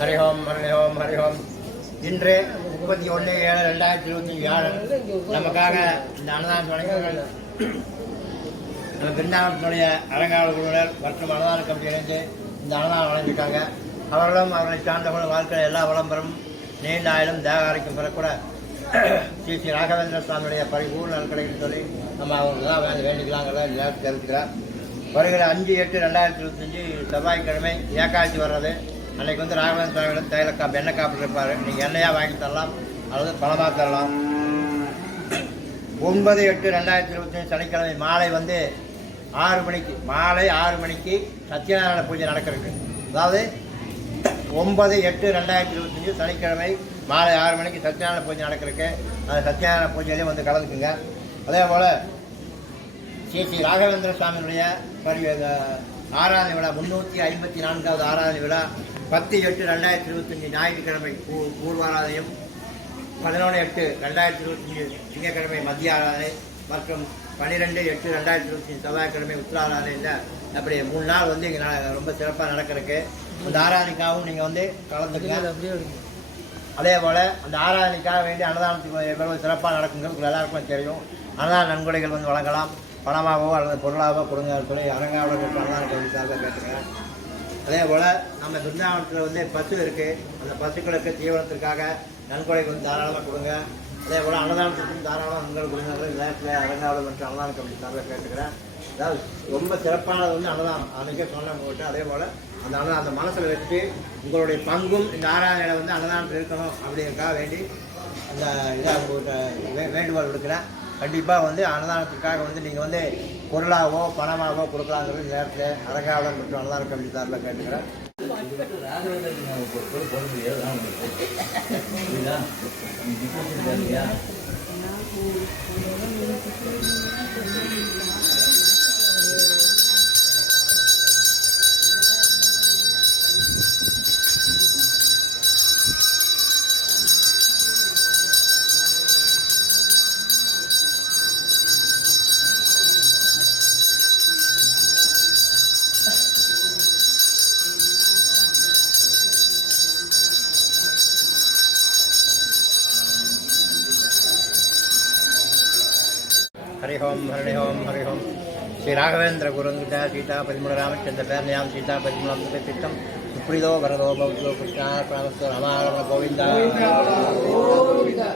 ஹரி ஓம் ஹரி ஓம் ஹரி ஓம். இன்று 31/7/2025 வியாழன் நமக்காக இந்த அன்னதான வழங்குகள் நம்ம பிருந்தாவனத்தினுடைய அரங்காவல் குழுவினர் மற்றும் அன்னதான கமிட்டி இணைந்து இந்த அன்னதானம் வழங்கியிருக்காங்க. அவர்களும் அவர்களை சார்ந்தவர்களும் வாழ்க்கையில் எல்லா வளம்பெறும் நீண்ட ஆயிலும் தேக ஆரோக்கியம் பெறக்கூட ஸ்ரீ ராகவேந்திர சுவாமியுடைய பரிபூர்ண நல்கடைன்னு சொல்லி நம்ம அவங்களுக்கு வேண்டிக்கலாங்கிறத நேரத்தில் தெரிவிக்கிறார். வருகிற 5/8/2025 செவ்வாய்க்கிழமை ஏகாட்சி வர்றது. அன்றைக்கு வந்து ராகவேந்திர சுவாமியிடம் தைலக்காப்பு எண்ணெய் காப்பு இருப்பார். நீங்கள் எண்ணெயாக வாங்கி தரலாம் அல்லது பணமாக தரலாம். 9/8/2025 சனிக்கிழமை மாலை வந்து 6 மணிக்கு மாலை 6 மணிக்கு சத்யநாராயண பூஜை நடக்கிறது. அதாவது 9/8/2025 சனிக்கிழமை மாலை 6 மணிக்கு சத்யநாராயண பூஜை நடக்கிறதுக்கு அந்த சத்யநாராயண பூஜையிலே வந்து கலந்துக்குங்க. அதே போல் ஸ்ரீ ராகவேந்திர சுவாமியினுடைய ஆராதனை விழா 354வது ஆராதனை விழா 10/8/2025 ஞாயிற்றுக்கிழமை பூர்வாராதனையும் 11/8/2025 திங்கட்கிழமை மத்திய ஆராதனை மற்றும் 12/8/2025 செவ்வாய்க்கிழமை உத்தராராதனை. இல்லை அப்படி 3 நாள் வந்து இங்கே ரொம்ப சிறப்பாக நடக்கிறதுக்கு அந்த ஆராதனைக்காகவும் நீங்கள் வந்து கலந்துக்குங்க. அதே போல் அந்த ஆராதனைக்காக வேண்டி அன்னதானத்துக்கு எவ்வளவு சிறப்பாக நடக்குங்கிறது எல்லாருக்கும் தெரியும். அன்னதான நன்கொடைகள் வந்து வழங்கலாம். பணமாகவோ அல்லது பொருளாகவோ கொடுங்க சொல்லி அரங்காவலர் அன்னதான கல்விக்காக கேட்டுக்கிறேன். அதே போல் நம்ம பிருந்தாவனத்தில் வந்து பசு இருக்குது. அந்த பசுக்களுக்கு தீவனத்திற்காக நன்கொடைக்கு வந்து தாராளமாக கொடுங்க. அதே போல் அன்னதானத்துக்கும் தாராளமாக நன்கொடை கொடுங்க. நேரத்தில் அரங்காவலர் மற்றும் அன்னதான கல்விக்காக கேட்டுக்கிறேன். அதாவது ரொம்ப சிறப்பானது வந்து அன்னதானம் அன்றைக்கே சொன்னேன் உங்கள்கிட்ட. அதே போல் அந்த அன்னதானம் அந்த மனசில் வச்சு உங்களுடைய பங்கும் இந்த ஆராதனையில் வந்து அன்னதானத்தில் இருக்கணும் அப்படிங்கிறதுக்காக வேண்டி அந்த இதாக உங்கள்கிட்ட வேண்டுகோள் விடுக்கிறேன். கண்டிப்பாக வந்து அன்னதானத்துக்காக வந்து நீங்கள் வந்து பொருளாகவோ பணமாகவோ கொடுக்கலாங்கிறது நேரத்தில் அரங்காவலர் மற்றும் அன்னதான கமிட்டி சார்பில் கேட்டுக்கிறேன். हरि ओम हरि ओम हरि ओम. श्री राघवेंद्र गुरुंगिता सीता परिमल रामचंद्र पैरण्याम सीता परिमल चित्तम सुप्रीदो वरदो भवतो कृष्णा प्राणस्थ रामारमण गोविंदा गोविंदा.